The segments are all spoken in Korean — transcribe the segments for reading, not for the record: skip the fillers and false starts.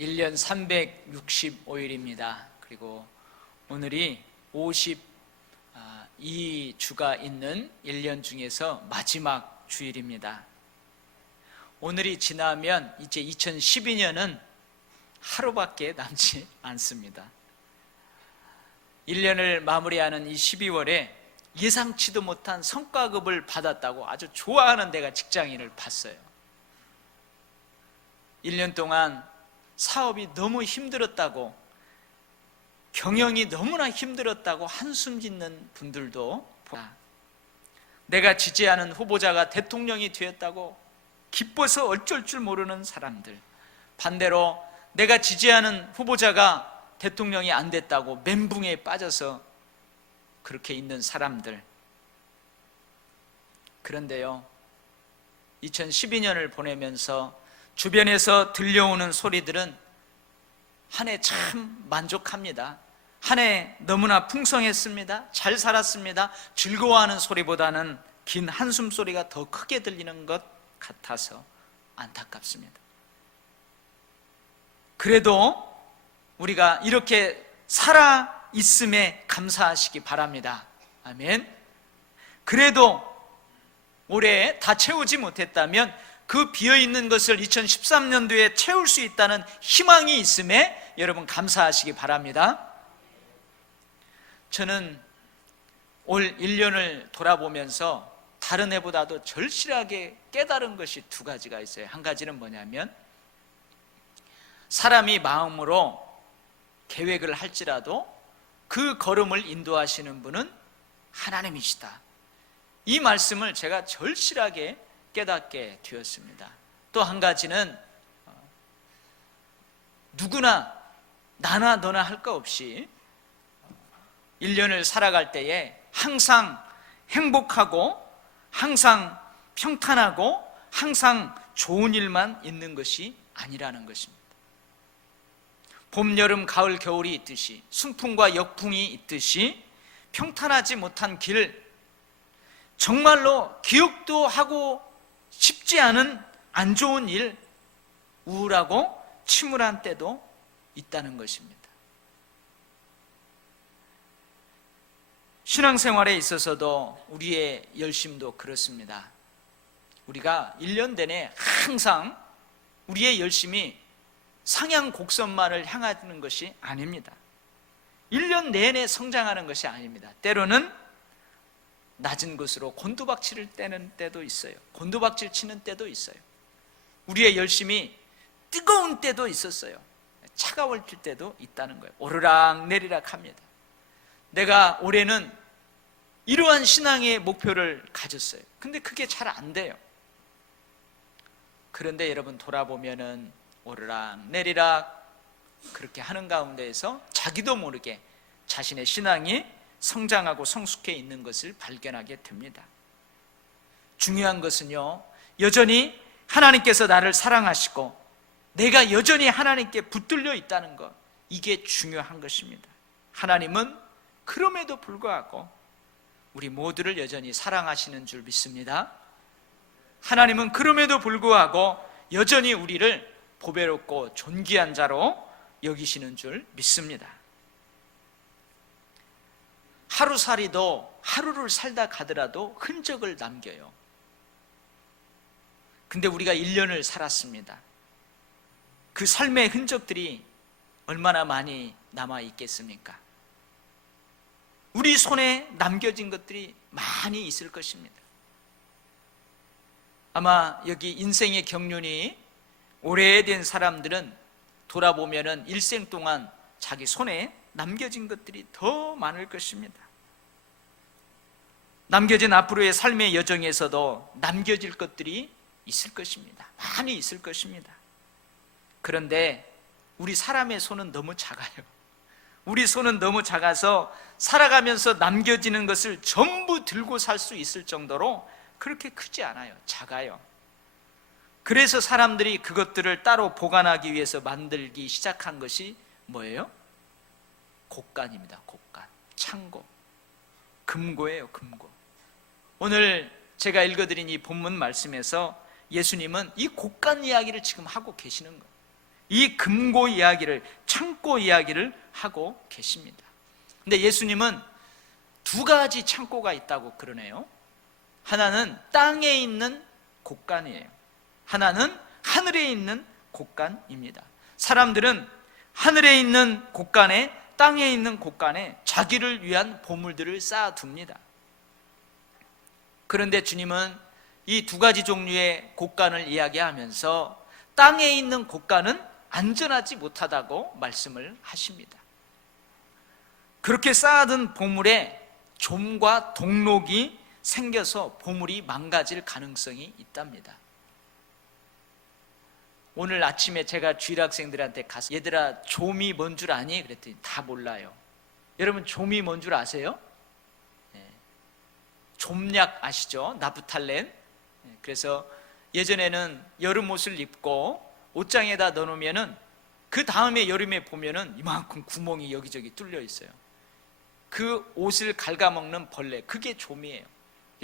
1년 365일입니다. 그리고 오늘이 52주가 있는 1년 중에서 마지막 주일입니다. 오늘이 지나면 이제 2012년은 하루밖에 남지 않습니다. 1년을 마무리하는 이 12월에 예상치도 못한 성과급을 받았다고 아주 좋아하는 내가 직장인을 봤어요. 1년 동안 사업이 너무 힘들었다고, 경영이 너무나 힘들었다고 한숨 짓는 분들도 보다, 내가 지지하는 후보자가 대통령이 되었다고 기뻐서 어쩔 줄 모르는 사람들, 반대로 내가 지지하는 후보자가 대통령이 안 됐다고 멘붕에 빠져서 그렇게 있는 사람들. 그런데요, 2012년을 보내면서 주변에서 들려오는 소리들은 한 해 참 만족합니다, 한 해 너무나 풍성했습니다, 잘 살았습니다, 즐거워하는 소리보다는 긴 한숨 소리가 더 크게 들리는 것 같아서 안타깝습니다. 그래도 우리가 이렇게 살아있음에 감사하시기 바랍니다. 아멘. 그래도 올해 다 채우지 못했다면 그 비어있는 것을 2013년도에 채울 수 있다는 희망이 있음에 여러분 감사하시기 바랍니다. 저는 올 1년을 돌아보면서 다른 해보다도 절실하게 깨달은 것이 두 가지가 있어요. 한 가지는 뭐냐면, 사람이 마음으로 계획을 할지라도 그 걸음을 인도하시는 분은 하나님이시다. 이 말씀을 제가 절실하게 깨닫게 되었습니다. 또 한 가지는 누구나 나나 너나 할 거 없이 1년을 살아갈 때에 항상 행복하고 항상 평탄하고 항상 좋은 일만 있는 것이 아니라는 것입니다. 봄, 여름, 가을, 겨울이 있듯이, 순풍과 역풍이 있듯이 평탄하지 못한 길, 정말로 기억도 하고 싶지 않은 안 좋은 일, 우울하고 침울한 때도 있다는 것입니다. 신앙생활에 있어서도 우리의 열심도 그렇습니다. 우리가 1년 내내 항상 우리의 열심이 상향 곡선만을 향하는 것이 아닙니다. 1년 내내 성장하는 것이 아닙니다. 때로는 낮은 곳으로 곤두박질을 떼는 때도 있어요. 곤두박질 치는 때도 있어요. 우리의 열심이 뜨거운 때도 있었어요. 차가울 때도 있다는 거예요. 오르락 내리락 합니다. 내가 올해는 이러한 신앙의 목표를 가졌어요. 근데 그게 잘 안 돼요. 그런데 여러분 돌아보면은 오르락 내리락 그렇게 하는 가운데에서 자기도 모르게 자신의 신앙이 성장하고 성숙해 있는 것을 발견하게 됩니다. 중요한 것은요, 여전히 하나님께서 나를 사랑하시고 내가 여전히 하나님께 붙들려 있다는 것, 이게 중요한 것입니다. 하나님은 그럼에도 불구하고 우리 모두를 여전히 사랑하시는 줄 믿습니다. 하나님은 그럼에도 불구하고 여전히 우리를 보배롭고 존귀한 자로 여기시는 줄 믿습니다. 하루살이도 하루를 살다 가더라도 흔적을 남겨요. 근데 우리가 1년을 살았습니다. 그 삶의 흔적들이 얼마나 많이 남아 있겠습니까? 우리 손에 남겨진 것들이 많이 있을 것입니다. 아마 여기 인생의 경륜이 오래된 사람들은 돌아보면은 일생 동안 자기 손에 남겨진 것들이 더 많을 것입니다. 남겨진 앞으로의 삶의 여정에서도 남겨질 것들이 있을 것입니다. 많이 있을 것입니다. 그런데 우리 사람의 손은 너무 작아요. 우리 손은 너무 작아서 살아가면서 남겨지는 것을 전부 들고 살 수 있을 정도로 그렇게 크지 않아요. 작아요. 그래서 사람들이 그것들을 따로 보관하기 위해서 만들기 시작한 것이 뭐예요? 곡간입니다. 곡간, 창고, 금고예요. 금고. 오늘 제가 읽어드린 이 본문 말씀에서 예수님은 이 곡간 이야기를 지금 하고 계시는 거예요. 이 금고 이야기를, 창고 이야기를 하고 계십니다. 근데 예수님은 두 가지 창고가 있다고 그러네요. 하나는 땅에 있는 곳간이에요. 하나는 하늘에 있는 곳간입니다. 사람들은 하늘에 있는 곳간에, 땅에 있는 곳간에 자기를 위한 보물들을 쌓아둡니다. 그런데 주님은 이 두 가지 종류의 곳간을 이야기하면서 땅에 있는 곳간은 안전하지 못하다고 말씀을 하십니다. 그렇게 쌓아둔 보물에 좀과 동록이 생겨서 보물이 망가질 가능성이 있답니다. 오늘 아침에 제가 주일학생들한테 가서 얘들아 좀이 뭔 줄 아니? 그랬더니 다 몰라요. 여러분 좀이 뭔 줄 아세요? 좀약 아시죠? 나프탈렌. 그래서 예전에는 여름 옷을 입고 옷장에다 넣어놓으면은 그 다음에 여름에 보면은 이만큼 구멍이 여기저기 뚫려 있어요. 그 옷을 갉아먹는 벌레, 그게 좀이에요.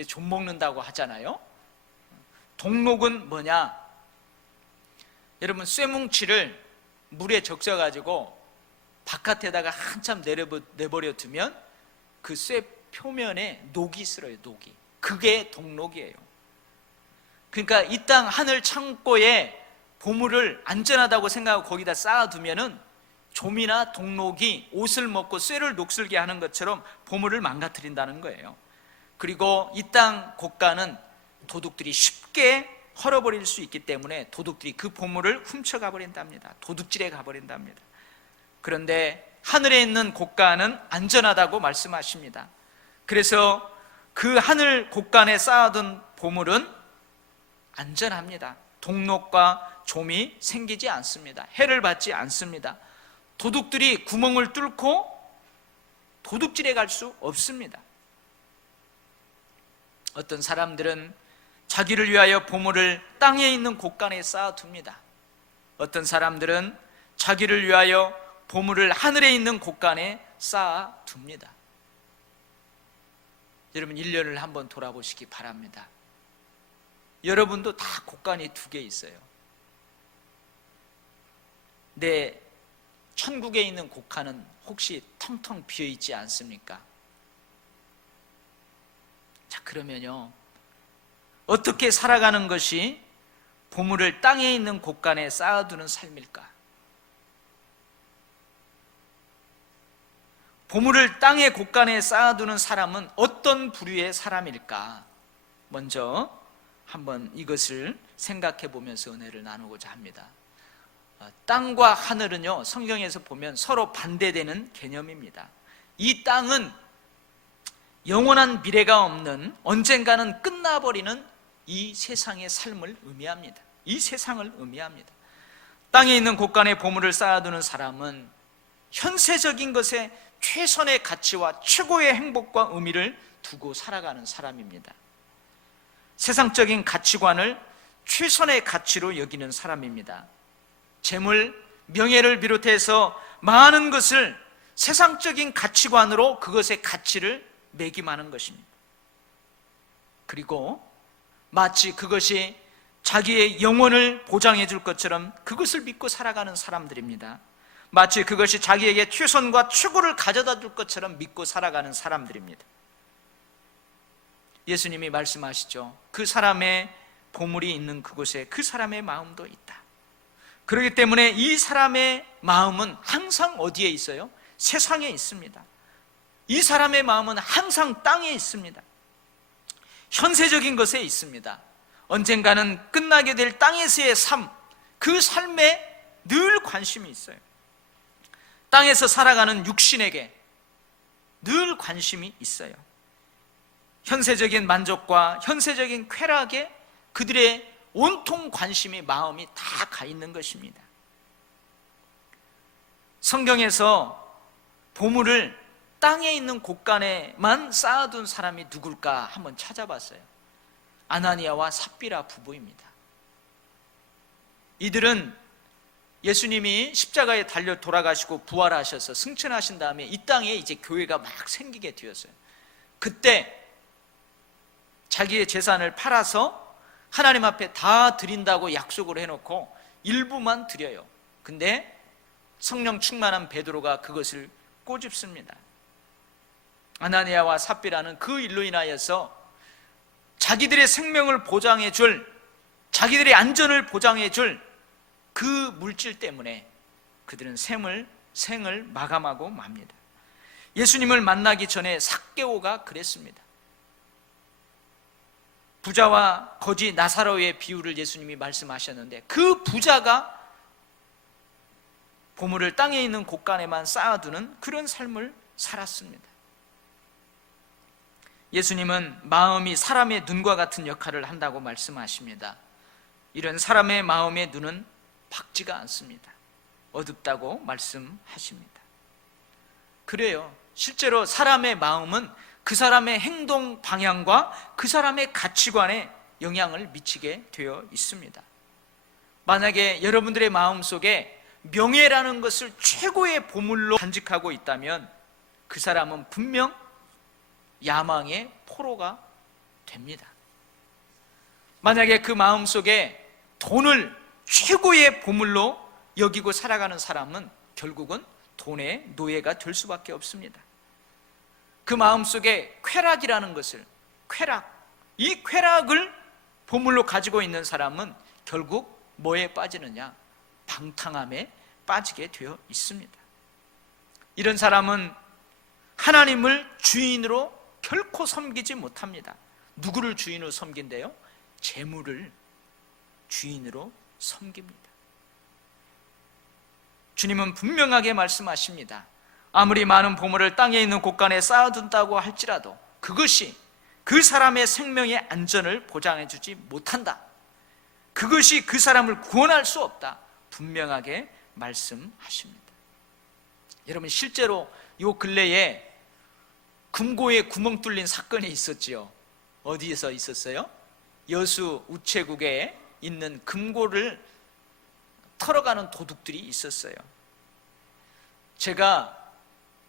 좀 먹는다고 하잖아요. 동록은 뭐냐? 여러분 쇠뭉치를 물에 적셔가지고 바깥에다가 한참 내버려 두면 그 쇠 표면에 녹이 슬어요. 녹이. 그게 동록이에요. 그러니까 이 땅 하늘 창고에 보물을 안전하다고 생각하고 거기다 쌓아두면은 좀이나 동록이 옷을 먹고 쇠를 녹슬게 하는 것처럼 보물을 망가뜨린다는 거예요. 그리고 이 땅 곳간은 도둑들이 쉽게 헐어버릴 수 있기 때문에 도둑들이 그 보물을 훔쳐가 버린답니다. 도둑질해 가버린답니다. 그런데 하늘에 있는 곳간은 안전하다고 말씀하십니다. 그래서 그 하늘 곳간에 쌓아둔 보물은 안전합니다. 동록과 좀이 생기지 않습니다. 해를 받지 않습니다. 도둑들이 구멍을 뚫고 도둑질해 갈 수 없습니다. 어떤 사람들은 자기를 위하여 보물을 땅에 있는 곳간에 쌓아둡니다. 어떤 사람들은 자기를 위하여 보물을 하늘에 있는 곳간에 쌓아둡니다. 여러분 1년을 한번 돌아보시기 바랍니다. 여러분도 다 곳간이 2개 있어요. 내 천국에 있는 곳간은 혹시 텅텅 비어있지 않습니까? 자, 그러면요, 어떻게 살아가는 것이 보물을 땅에 있는 곳간에 쌓아두는 삶일까? 보물을 땅의 곳간에 쌓아두는 사람은 어떤 부류의 사람일까? 먼저 한번 이것을 생각해 보면서 은혜를 나누고자 합니다. 땅과 하늘은요, 성경에서 보면 서로 반대되는 개념입니다. 이 땅은 영원한 미래가 없는, 언젠가는 끝나버리는 이 세상의 삶을 의미합니다. 이 세상을 의미합니다. 땅에 있는 곳간에 보물을 쌓아두는 사람은 현세적인 것에 최선의 가치와 최고의 행복과 의미를 두고 살아가는 사람입니다. 세상적인 가치관을 최선의 가치로 여기는 사람입니다. 재물, 명예를 비롯해서 많은 것을 세상적인 가치관으로 그것의 가치를 매김하는 것입니다. 그리고 마치 그것이 자기의 영혼을 보장해 줄 것처럼 그것을 믿고 살아가는 사람들입니다. 마치 그것이 자기에게 최선과 최고를 가져다 줄 것처럼 믿고 살아가는 사람들입니다. 예수님이 말씀하시죠. 그 사람의 보물이 있는 그곳에 그 사람의 마음도 있다. 그렇기 때문에 이 사람의 마음은 항상 어디에 있어요? 세상에 있습니다. 이 사람의 마음은 항상 땅에 있습니다. 현세적인 것에 있습니다. 언젠가는 끝나게 될 땅에서의 삶, 그 삶에 늘 관심이 있어요. 땅에서 살아가는 육신에게 늘 관심이 있어요. 현세적인 만족과 현세적인 쾌락에 그들의 온통 관심이, 마음이 다 가 있는 것입니다. 성경에서 보물을 땅에 있는 곳간에만 쌓아둔 사람이 누굴까 한번 찾아봤어요. 아나니아와 삽비라 부부입니다. 이들은 예수님이 십자가에 달려 돌아가시고 부활하셔서 승천하신 다음에 이 땅에 이제 교회가 막 생기게 되었어요. 그때 자기의 재산을 팔아서 하나님 앞에 다 드린다고 약속을 해놓고 일부만 드려요. 근데 성령 충만한 베드로가 그것을 꼬집습니다. 아나니아와 삽비라는 그 일로 인하여서 자기들의 생명을 보장해 줄, 자기들의 안전을 보장해 줄 그 물질 때문에 그들은 생을 마감하고 맙니다. 예수님을 만나기 전에 삭개오가 그랬습니다. 부자와 거지 나사로의 비유를 예수님이 말씀하셨는데, 그 부자가 보물을 땅에 있는 곳간에만 쌓아두는 그런 삶을 살았습니다. 예수님은 마음이 사람의 눈과 같은 역할을 한다고 말씀하십니다. 이런 사람의 마음의 눈은 밝지가 않습니다. 어둡다고 말씀하십니다. 그래요. 실제로 사람의 마음은 그 사람의 행동 방향과 그 사람의 가치관에 영향을 미치게 되어 있습니다. 만약에 여러분들의 마음속에 명예라는 것을 최고의 보물로 간직하고 있다면 그 사람은 분명 야망의 포로가 됩니다. 만약에 그 마음속에 돈을 최고의 보물로 여기고 살아가는 사람은 결국은 돈의 노예가 될 수밖에 없습니다. 그 마음속에 쾌락이라는 것을, 이 쾌락을 보물로 가지고 있는 사람은 결국 뭐에 빠지느냐? 방탕함에 빠지게 되어 있습니다. 이런 사람은 하나님을 주인으로 결코 섬기지 못합니다. 누구를 주인으로 섬긴대요? 재물을 주인으로 섬깁니다. 주님은 분명하게 말씀하십니다. 아무리 많은 보물을 땅에 있는 곳간에 쌓아둔다고 할지라도 그것이 그 사람의 생명의 안전을 보장해 주지 못한다. 그것이 그 사람을 구원할 수 없다. 분명하게 말씀하십니다. 여러분, 실제로 요 근래에 금고에 구멍 뚫린 사건이 있었지요. 어디에서 있었어요? 여수 우체국에 있는 금고를 털어가는 도둑들이 있었어요. 제가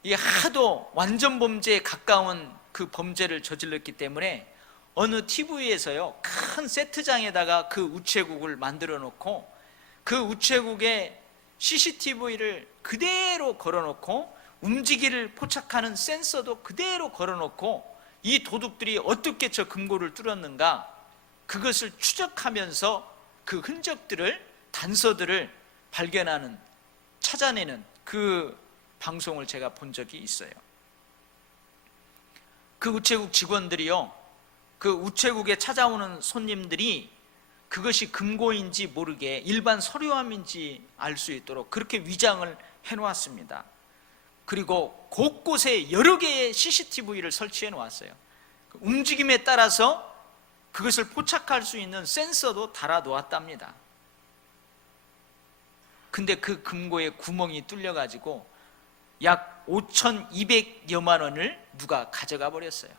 이 하도 완전 범죄에 가까운 그 범죄를 저질렀기 때문에 어느 TV에서요, 큰 세트장에다가 그 우체국을 만들어 놓고 그 우체국에 CCTV를 그대로 걸어놓고 움직이를 포착하는 센서도 그대로 걸어놓고 이 도둑들이 어떻게 저 금고를 뚫었는가, 그것을 추적하면서 그 흔적들을, 단서들을 발견하는, 찾아내는 그 방송을 제가 본 적이 있어요. 그 우체국 직원들이요, 그 우체국에 찾아오는 손님들이 그것이 금고인지 모르게 일반 서류함인지 알 수 있도록 그렇게 위장을 해놓았습니다. 그리고 곳곳에 여러 개의 CCTV를 설치해 놓았어요. 움직임에 따라서 그것을 포착할 수 있는 센서도 달아 놓았답니다. 근데 그 금고에 구멍이 뚫려가지고 약 5,200여만 원을 누가 가져가 버렸어요.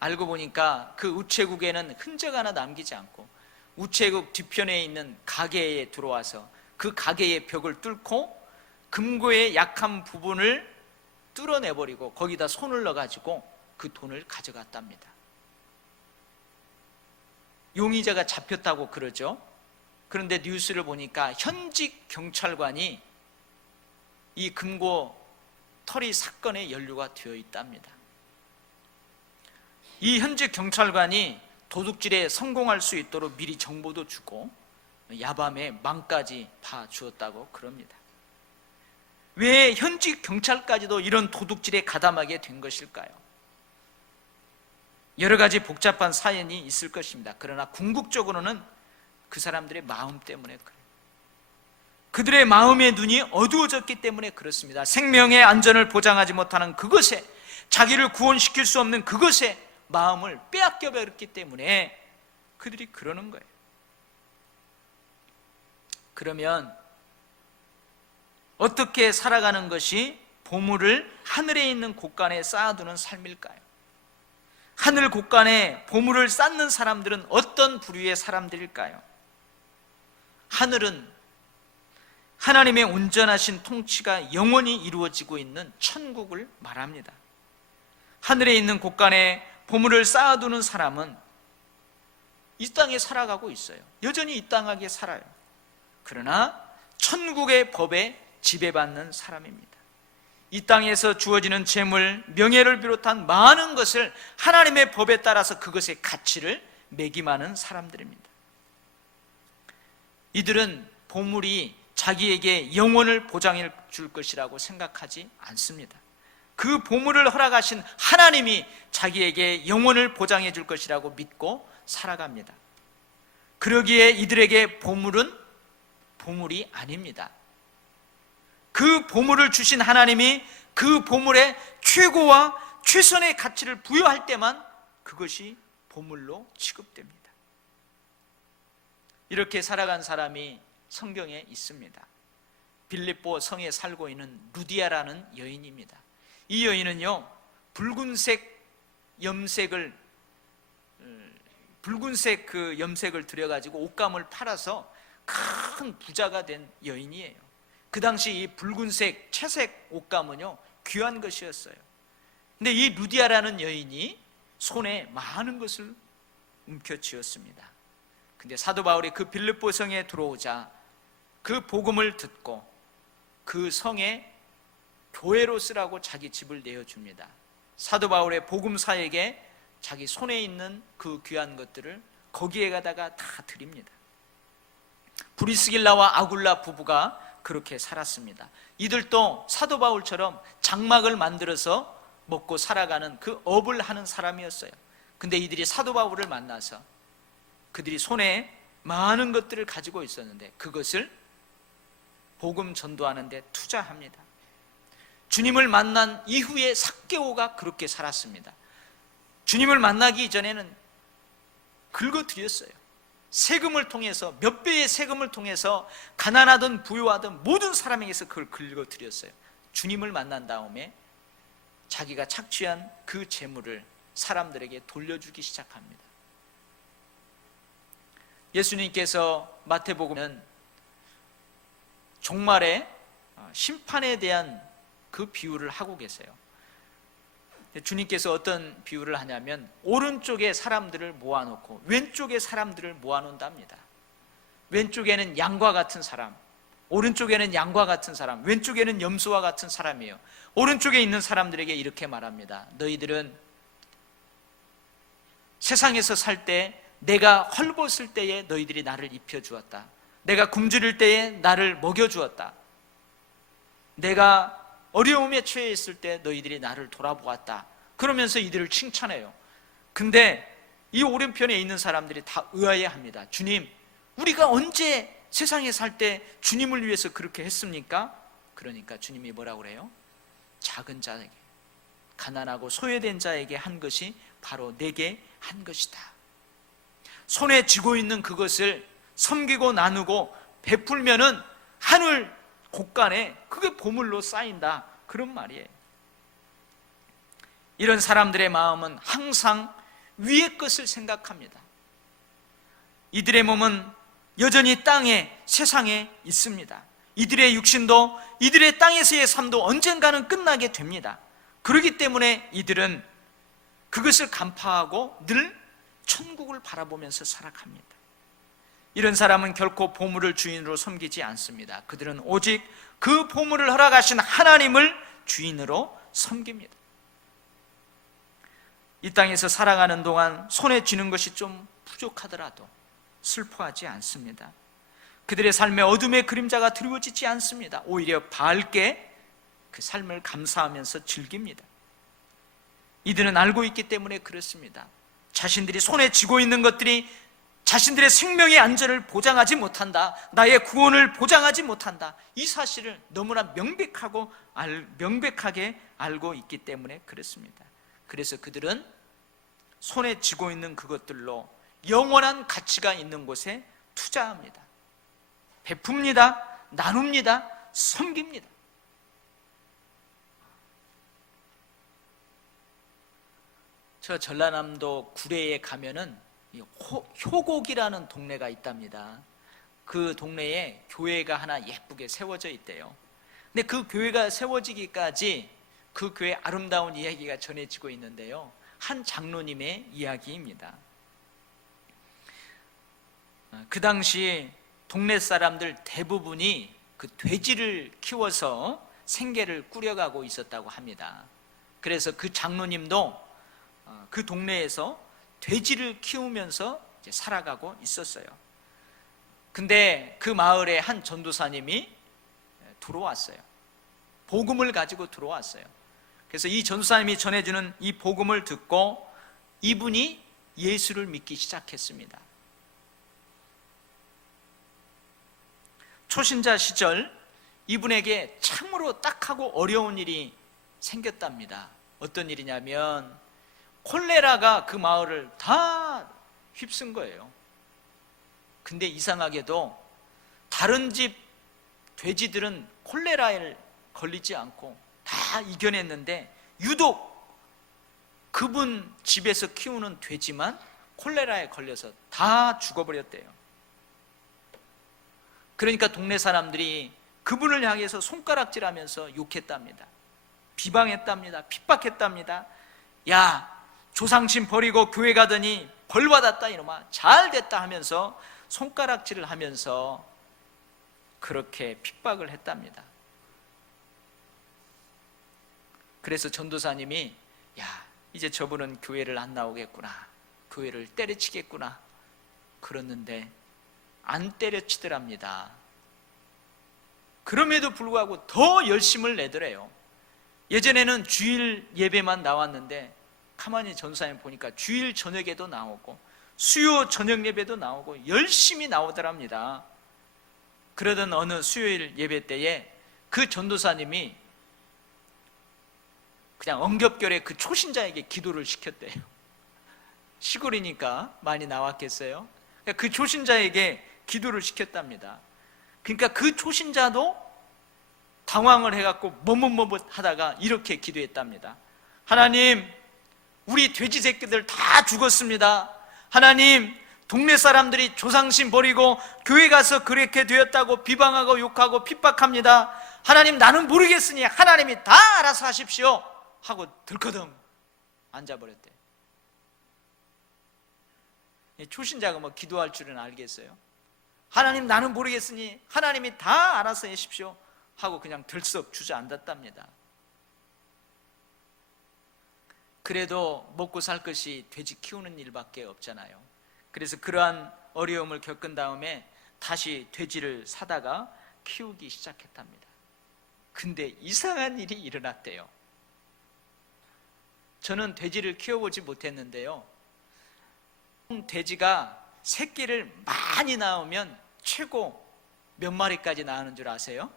알고 보니까 그 우체국에는 흔적 하나 남기지 않고 우체국 뒤편에 있는 가게에 들어와서 그 가게의 벽을 뚫고 금고의 약한 부분을 뚫어내버리고 거기다 손을 넣어가지고 그 돈을 가져갔답니다. 용의자가 잡혔다고 그러죠. 그런데 뉴스를 보니까 현직 경찰관이 이 금고 털이 사건에 연루가 되어 있답니다. 이 현직 경찰관이 도둑질에 성공할 수 있도록 미리 정보도 주고 야밤에 망까지 봐주었다고 그럽니다. 왜 현직 경찰까지도 이런 도둑질에 가담하게 된 것일까요? 여러 가지 복잡한 사연이 있을 것입니다. 그러나 궁극적으로는 그 사람들의 마음 때문에 그래요. 그들의 마음의 눈이 어두워졌기 때문에 그렇습니다. 생명의 안전을 보장하지 못하는 그것에, 자기를 구원시킬 수 없는 그것에 마음을 빼앗겨 버렸기 때문에 그들이 그러는 거예요. 그러면 어떻게 살아가는 것이 보물을 하늘에 있는 곳간에 쌓아두는 삶일까요? 하늘 곳간에 보물을 쌓는 사람들은 어떤 부류의 사람들일까요? 하늘은 하나님의 온전하신 통치가 영원히 이루어지고 있는 천국을 말합니다. 하늘에 있는 곳간에 보물을 쌓아두는 사람은 이 땅에 살아가고 있어요. 여전히 이 땅하게 살아요. 그러나 천국의 법에 지배받는 사람입니다. 이 땅에서 주어지는 재물, 명예를 비롯한 많은 것을 하나님의 법에 따라서 그것의 가치를 매김하는 사람들입니다. 이들은 보물이 자기에게 영원을 보장해 줄 것이라고 생각하지 않습니다. 그 보물을 허락하신 하나님이 자기에게 영원을 보장해 줄 것이라고 믿고 살아갑니다. 그러기에 이들에게 보물은 보물이 아닙니다. 그 보물을 주신 하나님이 그 보물의 최고와 최선의 가치를 부여할 때만 그것이 보물로 취급됩니다. 이렇게 살아간 사람이 성경에 있습니다. 빌립보 성에 살고 있는 루디아라는 여인입니다. 이 여인은요, 붉은색 그 염색을 들여가지고 옷감을 팔아서 큰 부자가 된 여인이에요. 그 당시 이 붉은색 채색 옷감은요, 귀한 것이었어요. 근데 이 루디아라는 여인이 손에 많은 것을 움켜쥐었습니다. 근데 사도 바울이 그 빌립보 성에 들어오자 그 복음을 듣고 그 성에 교회로 쓰라고 자기 집을 내어줍니다. 사도 바울의 복음사에게 자기 손에 있는 그 귀한 것들을 거기에 가다가 다 드립니다. 브리스길라와 아굴라 부부가 그렇게 살았습니다. 이들도 사도 바울처럼 장막을 만들어서 먹고 살아가는 그 업을 하는 사람이었어요. 근데 이들이 사도 바울을 만나서 그들이 손에 많은 것들을 가지고 있었는데 그것을 복음 전도하는 데 투자합니다. 주님을 만난 이후에 삭개오가 그렇게 살았습니다. 주님을 만나기 이전에는 긁어드렸어요. 세금을 통해서, 몇 배의 세금을 통해서 가난하든 부유하든 모든 사람에게서 그걸 긁어드렸어요. 주님을 만난 다음에 자기가 착취한 그 재물을 사람들에게 돌려주기 시작합니다. 예수님께서 마태복음은 종말의 심판에 대한 그 비유를 하고 계세요. 주님께서 어떤 비유를 하냐면 오른쪽에 사람들을 모아놓고 왼쪽에 사람들을 모아놓는답니다. 왼쪽에는 양과 같은 사람, 오른쪽에는 양과 같은 사람, 왼쪽에는 염소와 같은 사람이에요. 오른쪽에 있는 사람들에게 이렇게 말합니다. 너희들은 세상에서 살 때 내가 헐벗을 때에 너희들이 나를 입혀주었다. 내가 굶주릴 때에 나를 먹여주었다. 내가 어려움에 처해 있을 때 너희들이 나를 돌아보았다. 그러면서 이들을 칭찬해요. 근데 이 오른편에 있는 사람들이 다 의아해합니다. 주님, 우리가 언제 세상에 살 때 주님을 위해서 그렇게 했습니까? 그러니까 주님이 뭐라고 그래요? 작은 자에게, 가난하고 소외된 자에게 한 것이 바로 내게 한 것이다. 손에 쥐고 있는 그것을 섬기고 나누고 베풀면은 하늘 곳간에 그게 보물로 쌓인다, 그런 말이에요. 이런 사람들의 마음은 항상 위의 것을 생각합니다. 이들의 몸은 여전히 땅에, 세상에 있습니다. 이들의 육신도, 이들의 땅에서의 삶도 언젠가는 끝나게 됩니다. 그렇기 때문에 이들은 그것을 간파하고 늘 천국을 바라보면서 살아갑니다. 이런 사람은 결코 보물을 주인으로 섬기지 않습니다. 그들은 오직 그 보물을 허락하신 하나님을 주인으로 섬깁니다. 이 땅에서 살아가는 동안 손에 쥐는 것이 좀 부족하더라도 슬퍼하지 않습니다. 그들의 삶에 어둠의 그림자가 드리워지지 않습니다. 오히려 밝게 그 삶을 감사하면서 즐깁니다. 이들은 알고 있기 때문에 그렇습니다. 자신들이 손에 쥐고 있는 것들이 자신들의 생명의 안전을 보장하지 못한다, 나의 구원을 보장하지 못한다, 이 사실을 너무나 명백하게 알고 있기 때문에 그렇습니다. 그래서 그들은 손에 쥐고 있는 그것들로 영원한 가치가 있는 곳에 투자합니다. 베풉니다, 나눕니다, 섬깁니다. 저 전라남도 구례에 가면은 효곡이라는 동네가 있답니다. 그 동네에 교회가 하나 예쁘게 세워져 있대요. 근데 그 교회가 세워지기까지 그 교회 아름다운 이야기가 전해지고 있는데요, 한 장로님의 이야기입니다. 그 당시 동네 사람들 대부분이 그 돼지를 키워서 생계를 꾸려가고 있었다고 합니다. 그래서 그 장로님도 그 동네에서 돼지를 키우면서 이제 살아가고 있었어요. 근데 그 마을에 한 전도사님이 들어왔어요. 복음을 가지고 들어왔어요. 그래서 이 전도사님이 전해주는 이 복음을 듣고 이분이 예수를 믿기 시작했습니다. 초신자 시절 이분에게 참으로 딱하고 어려운 일이 생겼답니다. 어떤 일이냐면 콜레라가 그 마을을 다 휩쓴 거예요. 근데 이상하게도 다른 집 돼지들은 콜레라에 걸리지 않고 다 이겨냈는데 유독 그분 집에서 키우는 돼지만 콜레라에 걸려서 다 죽어버렸대요. 그러니까 동네 사람들이 그분을 향해서 손가락질하면서 욕했답니다. 비방했답니다. 핍박했답니다. 야, 조상신 버리고 교회 가더니 벌 받았다 이놈아, 잘 됐다 하면서 손가락질을 하면서 그렇게 핍박을 했답니다. 그래서 전도사님이 야, 이제 저분은 교회를 안 나오겠구나, 교회를 때려치겠구나 그랬는데 안 때려치더랍니다. 그럼에도 불구하고 더 열심을 내더래요. 예전에는 주일 예배만 나왔는데 가만히 전도사님 보니까 주일 저녁에도 나오고 수요 저녁 예배도 나오고 열심히 나오더랍니다. 그러던 어느 수요일 예배 때에 그 전도사님이 그냥 엉겹결에 그 초신자에게 기도를 시켰대요. 시골이니까 많이 나왔겠어요. 그 초신자에게 기도를 시켰답니다. 그러니까 그 초신자도 당황을 해갖고 머뭇머뭇 하다가 이렇게 기도했답니다. 하나님, 우리 돼지 새끼들 다 죽었습니다. 하나님, 동네 사람들이 조상신 버리고 교회 가서 그렇게 되었다고 비방하고 욕하고 핍박합니다. 하나님, 나는 모르겠으니 하나님이 다 알아서 하십시오 하고 들커덩 앉아버렸대. 초신자가 뭐 기도할 줄은 알겠어요? 하나님, 나는 모르겠으니 하나님이 다 알아서 하십시오 하고 그냥 들썩 주저앉았답니다. 그래도 먹고 살 것이 돼지 키우는 일밖에 없잖아요. 그래서 그러한 어려움을 겪은 다음에 다시 돼지를 사다가 키우기 시작했답니다. 근데 이상한 일이 일어났대요. 저는 돼지를 키워보지 못했는데요, 돼지가 새끼를 많이 낳으면 최고 몇 마리까지 낳는 줄 아세요?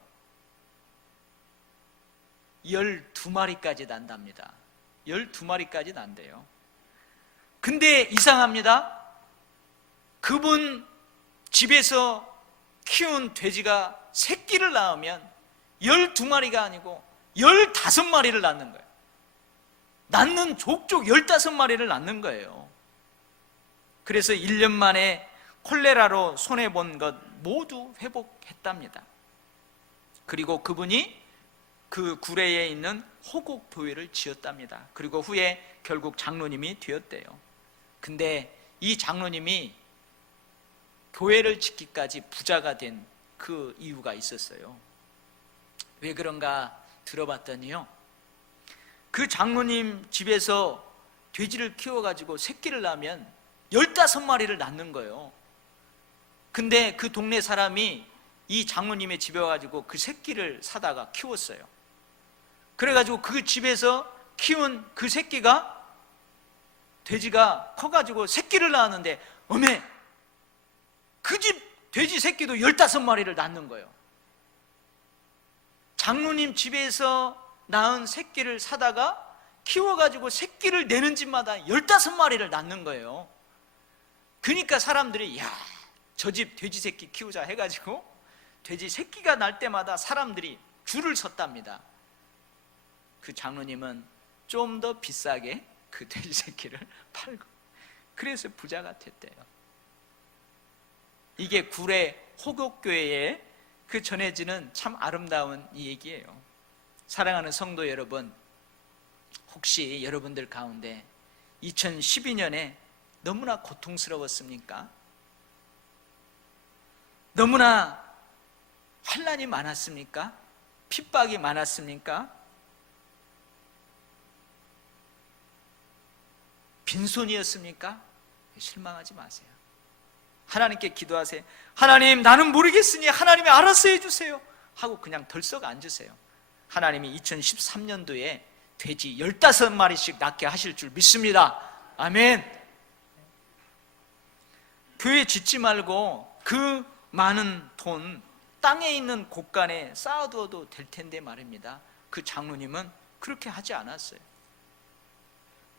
12마리까지 난답니다. 12마리까지 난대요. 근데 이상합니다. 그분 집에서 키운 돼지가 새끼를 낳으면 12마리가 아니고 15마리를 낳는 거예요. 낳는 족족 15마리를 낳는 거예요. 그래서 1년 만에 콜레라로 손해본 것 모두 회복했답니다. 그리고 그분이 그 구례에 있는 호곡교회를 지었답니다. 그리고 후에 결국 장로님이 되었대요. 근데 이 장로님이 교회를 짓기까지 부자가 된 그 이유가 있었어요. 왜 그런가 들어봤더니요, 그 장로님 집에서 돼지를 키워가지고 새끼를 낳으면 15마리를 낳는 거예요. 근데 그 동네 사람이 이 장로님의 집에 와가지고 그 새끼를 사다가 키웠어요. 그래가지고 그 집에서 키운 그 새끼가, 돼지가 커가지고 새끼를 낳았는데 어메, 그 집 돼지 새끼도 15마리를 낳는 거예요. 장로님 집에서 낳은 새끼를 사다가 키워가지고 새끼를 내는 집마다 15마리를 낳는 거예요. 그러니까 사람들이 야, 저 집 돼지 새끼 키우자 해가지고 돼지 새끼가 날 때마다 사람들이 줄을 섰답니다. 그 장로님은 좀 더 비싸게 그 돼지 새끼를 팔고 그래서 부자가 됐대요. 이게 구례 호곡교회에 그 전해지는 참 아름다운 이 얘기예요. 사랑하는 성도 여러분, 혹시 여러분들 가운데 2012년에 너무나 고통스러웠습니까? 너무나 환난 환난이 많았습니까? 핍박이 많았습니까? 빈손이었습니까? 실망하지 마세요. 하나님께 기도하세요. 하나님, 나는 모르겠으니 하나님이 알아서 해주세요 하고 그냥 덜썩 앉으세요. 하나님이 2013년도에 돼지 15마리씩 낳게 하실 줄 믿습니다. 아멘. 교회 짓지 말고 그 많은 돈 땅에 있는 곳간에 쌓아두어도 될 텐데 말입니다. 그 장로님은 그렇게 하지 않았어요.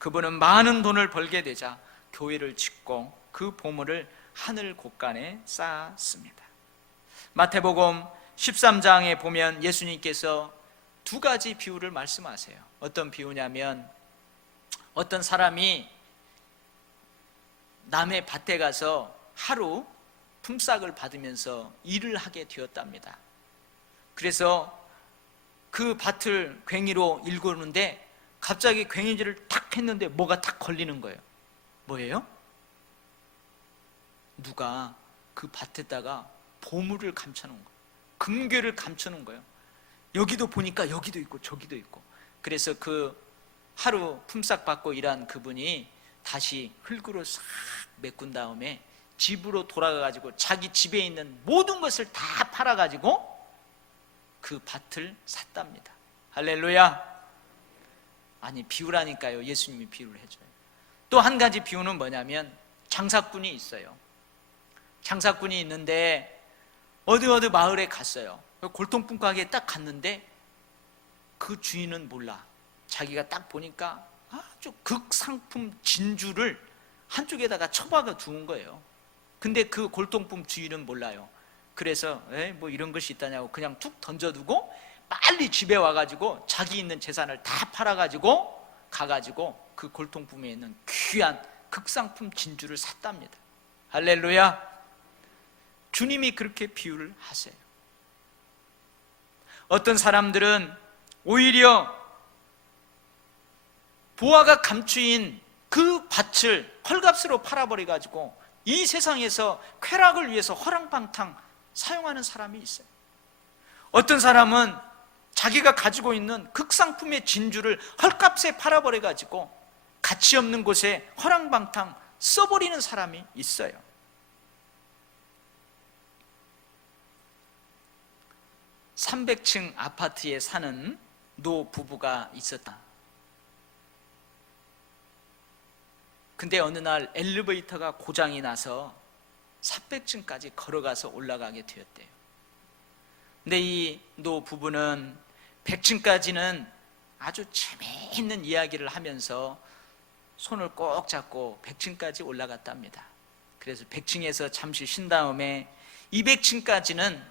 그분은 많은 돈을 벌게 되자 교회를 짓고 그 보물을 하늘 곳간에 쌓았습니다. 마태복음 13장에 보면 예수님께서 두 가지 비유를 말씀하세요. 어떤 비유냐면 어떤 사람이 남의 밭에 가서 하루 품삯을 받으면서 일을 하게 되었답니다. 그래서 그 밭을 괭이로 일구는데 갑자기 괭이질을 탁 했는데 뭐가 탁 걸리는 거예요. 뭐예요? 누가 그 밭에다가 보물을 감춰놓은 거예요. 금괴를 감춰놓은 거예요. 여기도 보니까 여기도 있고 저기도 있고. 그래서 그 하루 품삯 받고 일한 그분이 다시 흙으로 싹 메꾼 다음에 집으로 돌아가가지고 자기 집에 있는 모든 것을 다 팔아가지고 그 밭을 샀답니다. 할렐루야. 아니, 비유라니까요. 예수님이 비유를 해줘요. 또 한 가지 비유는 뭐냐면 장사꾼이 있어요. 장사꾼이 있는데 어디 마을에 갔어요. 골동품 가게에 딱 갔는데 그 주인은 몰라. 자기가 딱 보니까 아주 극상품 진주를 한쪽에다가 처박아 두은 거예요. 근데 그 골동품 주인은 몰라요. 그래서 뭐 이런 것이 있다냐고 그냥 툭 던져두고 빨리 집에 와가지고 자기 있는 재산을 다 팔아가지고 가가지고 그 골동품에 있는 귀한 극상품 진주를 샀답니다. 할렐루야. 주님이 그렇게 비유를 하세요. 어떤 사람들은 오히려 보화가 감추인 그 밭을 헐값으로 팔아버려가지고 이 세상에서 쾌락을 위해서 허랑방탕 사용하는 사람이 있어요. 어떤 사람은 자기가 가지고 있는 극상품의 진주를 헐값에 팔아버려가지고 가치 없는 곳에 허랑방탕 써버리는 사람이 있어요. (300층) 아파트에 사는 노 부부가 있었다. 근데 어느 날 엘리베이터가 고장이 나서 400층까지 걸어가서 올라가게 되었대요. 근데 이 노 부부는 100층까지는 아주 재미있는 이야기를 하면서 손을 꼭 잡고 100층까지 올라갔답니다. 그래서 100층에서 잠시 쉰 다음에 200층까지는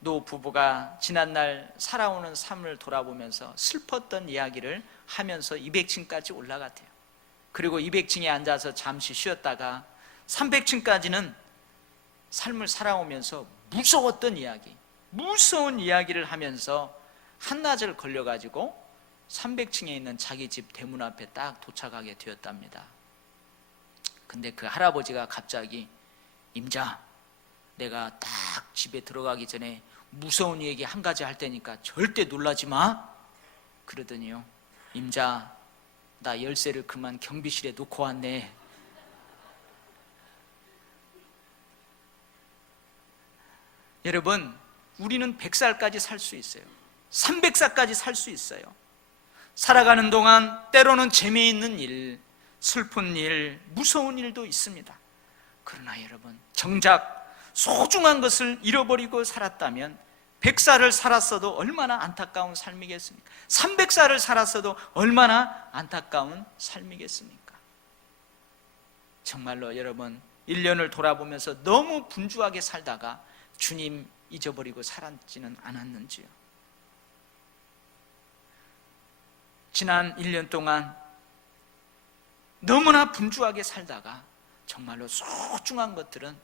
노 부부가 지난날 살아오는 삶을 돌아보면서 슬펐던 이야기를 하면서 200층까지 올라갔대요. 그리고 200층에 앉아서 잠시 쉬었다가 300층까지는 삶을 살아오면서 무서웠던 이야기, 무서운 이야기를 하면서 한낮을 걸려가지고 300층에 있는 자기 집 대문 앞에 딱 도착하게 되었답니다. 근데 그 할아버지가 갑자기 임자, 내가 딱 집에 들어가기 전에 무서운 얘기 한 가지 할 테니까 절대 놀라지 마 그러더니요, 임자, 나 열쇠를 그만 경비실에 놓고 왔네. 여러분, 우리는 100살까지 살 수 있어요. 300살까지 살 수 있어요. 살아가는 동안 때로는 재미있는 일, 슬픈 일, 무서운 일도 있습니다. 그러나 여러분, 정작 소중한 것을 잃어버리고 살았다면 100살을 살았어도 얼마나 안타까운 삶이겠습니까? 300살을 살았어도 얼마나 안타까운 삶이겠습니까? 정말로 여러분, 1년을 돌아보면서 너무 분주하게 살다가 주님 잊어버리고 살았지는 않았는지요? 지난 1년 동안 너무나 분주하게 살다가 정말로 소중한 것들은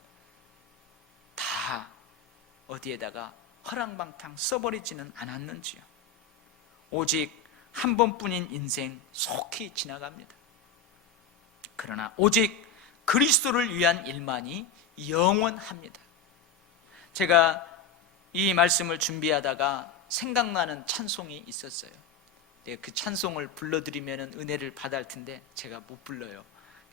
다 어디에다가 허랑방탕 써버리지는 않았는지요? 오직 한 번뿐인 인생 속히 지나갑니다. 그러나 오직 그리스도를 위한 일만이 영원합니다. 제가 이 말씀을 준비하다가 생각나는 찬송이 있었어요. 그 찬송을 불러드리면 은혜를 받을 텐데 제가 못 불러요.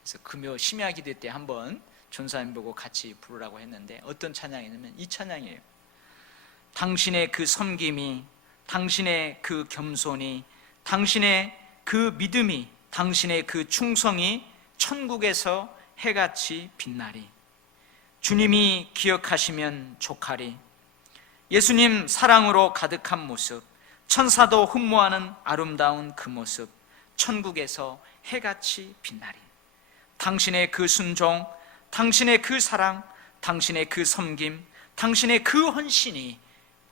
그래서 금요 심야 기도 때 한번 전사님 보고 같이 부르라고 했는데 어떤 찬양이냐면 이 찬양이에요. 당신의 그 섬김이, 당신의 그 겸손이, 당신의 그 믿음이, 당신의 그 충성이 천국에서 해같이 빛나리. 주님이 기억하시면 족하리. 예수님 사랑으로 가득한 모습, 천사도 흠모하는 아름다운 그 모습, 천국에서 해같이 빛나리. 당신의 그 순종, 당신의 그 사랑, 당신의 그 섬김, 당신의 그 헌신이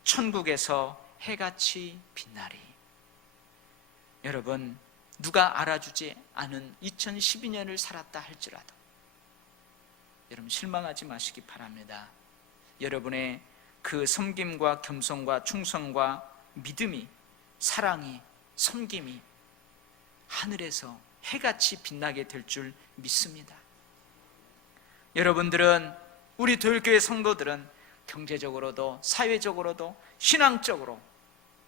천국에서 해같이 빛나리. 여러분, 누가 알아주지 않은 2012년을 살았다 할지라도 여러분 실망하지 마시기 바랍니다. 여러분의 그 섬김과 겸손과 충성과 믿음이, 사랑이, 섬김이 하늘에서 해같이 빛나게 될 줄 믿습니다. 여러분들은, 우리 도율교회 성도들은 경제적으로도 사회적으로도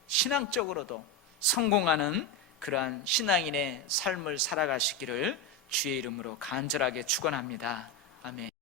신앙적으로도 성공하는 그러한 신앙인의 삶을 살아가시기를 주의 이름으로 간절하게 축원합니다. 아멘.